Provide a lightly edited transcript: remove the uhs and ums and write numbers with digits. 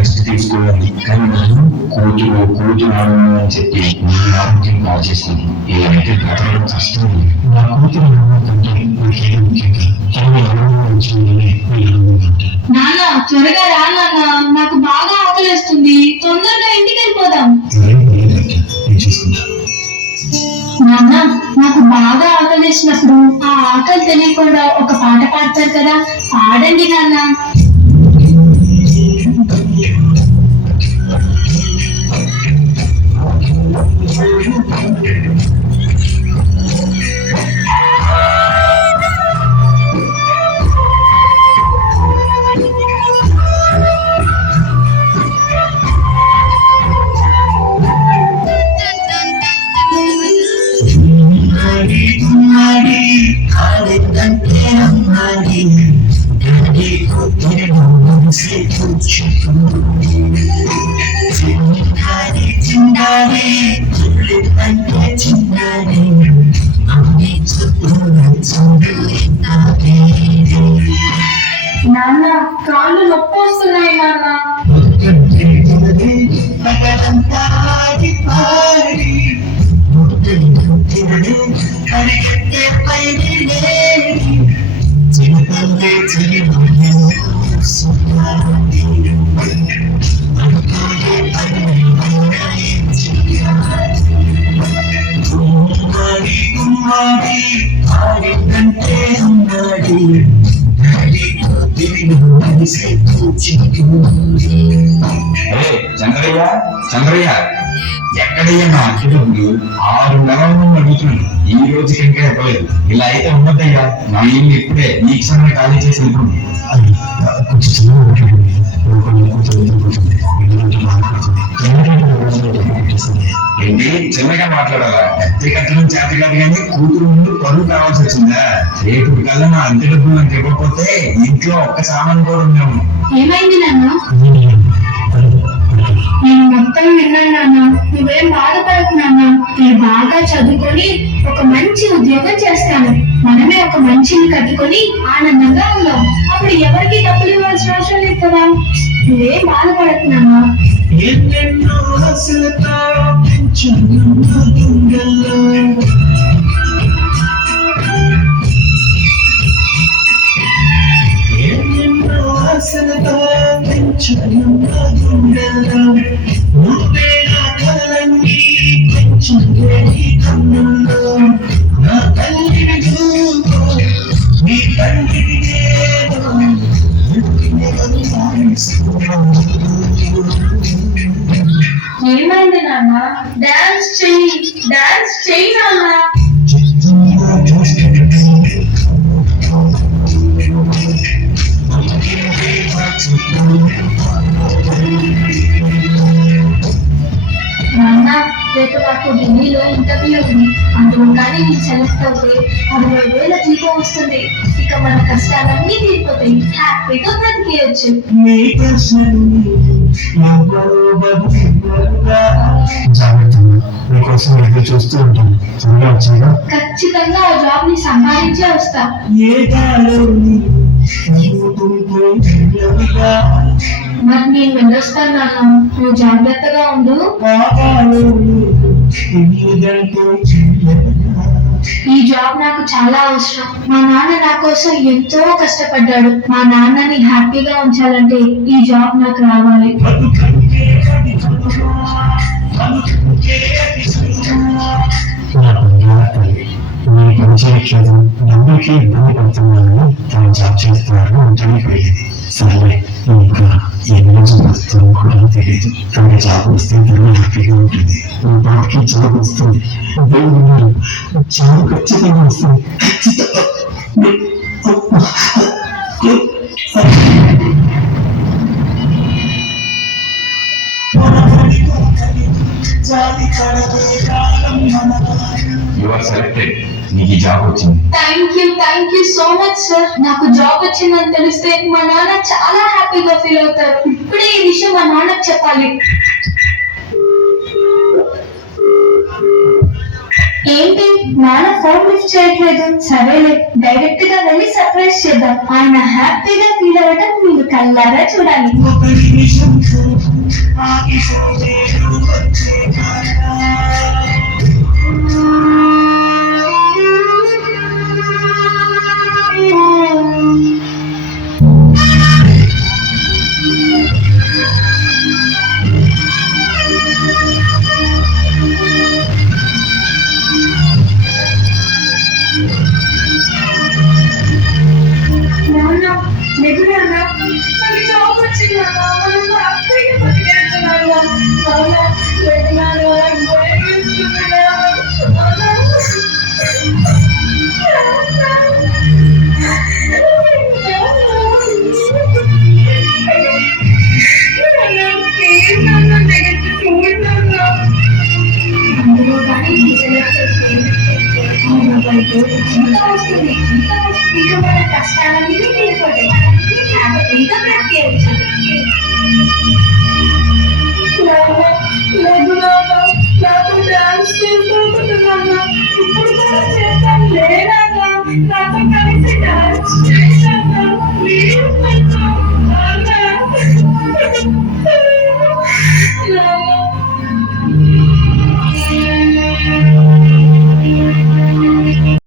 Rest తీసుకోవాలి. కానీ మనం కూతురు ఆడను అని చెప్పి నీ ఆరోగ్యం పాడు చేసుకుని ఇలా అయితే బ్రతకడం కష్టం. నా కూతురు కంటే నాకేదో ముఖ్యంగా తనని ఆనందం ఉంచాలని నాన్న త్వరగా రా నాన్న, నాకు బాగా ఆకలిస్తుంది, తొందరగా ఇంటికి వెళ్ళిపోదాం. నేను చూసుకుంటా. నాన్న నాకు బాగా ఆకలిసినప్పుడు ఆ ఆకలి తెలియకుండా ఒక పాట పాడతారు కదా, పాడండి నాన్న. నాన్న కాళ్ళు నొప్పి వస్తున్నాయి నాన్న. చంద్రయ్య చంద్రయ్య ఎక్కడయ్యా నా అడ్డుడు 6 నెలలను అడుగుతున్నాను, ఈ రోజుకి ఇంకా ఇవ్వలేదు. ఇలా అయితే ఉండద్దయ్యా. నా ఇల్లు ఇప్పుడే ఈ క్షణమే ఖాళీ చేసి వెళ్తుంది. ఏంటి చిన్నగా మాట్లాడాలా? అద్దె కట్టడం చేత కాదు కానీ కూతురు ముందు పనులు కావాల్సి వచ్చిందా? రేపు కల్లా నా అద్దె డబ్బులు నాకు ఇవ్వకపోతే ఇంట్లో ఒక్క సామాన్ కూడా ఉన్నాము. ఏమైంది నాన్న? నేను మొత్తం విన్నాను నాన్న, నువ్వేం బాధపడకు నాన్న. నేను బాగా చదువుకొని ఒక మంచి ఉద్యోగం చేస్తాను, మనమే ఒక మంచిని కట్టుకొని ఆనందంగా ఉందాం. అప్పుడు ఎవరికి డబ్బులు ఇవ్వాల్సిన అవసరం లేదు కదా. నువ్వేం బాధపడకు నాన్న. ఎన్నెన్నో ఆశలతో నువ్వే నా కలలన్నీ పెంచుందే నీ కన్నుల్లో. నా తల్లిని చూపు నీ తండ్రిని ఏమైంది నాన్న? డాన్స్ చెయ్యి, డాన్స్ చెయ్యి నాన్న. నాన్న రేపు నాకు ఢిల్లీలో ఇంటర్వ్యూ ఉంది, అందులో కానీ నేను సెలెక్ట్ అవుతే 60,000 జీతం వస్తుంది. ఇక మన కష్టాలన్నీ తీరిపోతాయి, హ్యాపీగా బ్రతికేయచ్చు. మీకోసం ఎదురు చూస్తూ ఉంటాను. త్వరగా వచ్చాగా ఖచ్చితంగా ఆ జాబ్ ని సంపాదించే వస్తా. మరి నేను వెళ్ళొస్తాను నాన్న, నువ్వు జాగ్రత్తగా ఉండు. ఈ జాబ్ నాకు చాలా అవసరం. మా నాన్న నా కోసం ఎంతో కష్టపడ్డాడు. మా నాన్నని హ్యాపీగా ఉంచాలంటే ఈ జాబ్ నాకు రావాలి. నేను పనిచేయట్లేదు, డబ్బులకి ఇబ్బంది పడుతున్నాను, తను జాబ్ చేస్తున్నారు ఇంటర్వ్యూకి వెళ్ళేది. సరే ఇంకా ఎన్ని రోజులు వస్తుందో కూడా తెలియదు. తనకి జాబ్ వస్తే తను హ్యాపీగా ఉంటుంది. బాబుకి జాబ్ వస్తుంది, జాబ్ ఖచ్చితంగా వస్తుంది. You are selected. నీకు జాబ్ వచ్చింది. Thank you so much sir. నాకు జాబ్ వచ్చిందని తెలిస్తే మా నాన్న చాలా హ్యాపీగా ఫీల్ అవుతారు. ఇప్పుడే ఈ విషయం మా నాన్నకు చెప్పాలి. ఏంటి నాన్న ఫోన్ లిఫ్ట్ చేయట్లేదు? సరేలే, డైరెక్ట్ గా వెళ్ళి సర్ప్రైజ్ చేద్దాం. ఆయన హ్యాపీగా ఫీల్ అవ్వడం మీరు కళ్ళారా చూడాలి. ఆగిపోయేరు వచ్చే నాన్న నిజమేనా నాకు జాబ్ వచ్చింది నాన్న మనం హ్యాపీగా బతికేస్తున్నాను నాన్న లేదు నాన్న భయం వేస్తుంది అందులో కానీ ఎంత వస్తుంది ఇంకా మన కష్టాలన్నీ తీరిపోతాయి హ్యాపీగా బ్రతికేయచ్చు లేదు నాన్న నాతో డాన్స్ చేసుకుంటున్నాను ఇప్పుడు కూడా చేస్తాను లేనాన్న నాతో కలిసి డాన్స్ చేస్తాను ప్లీజ్ నాన్న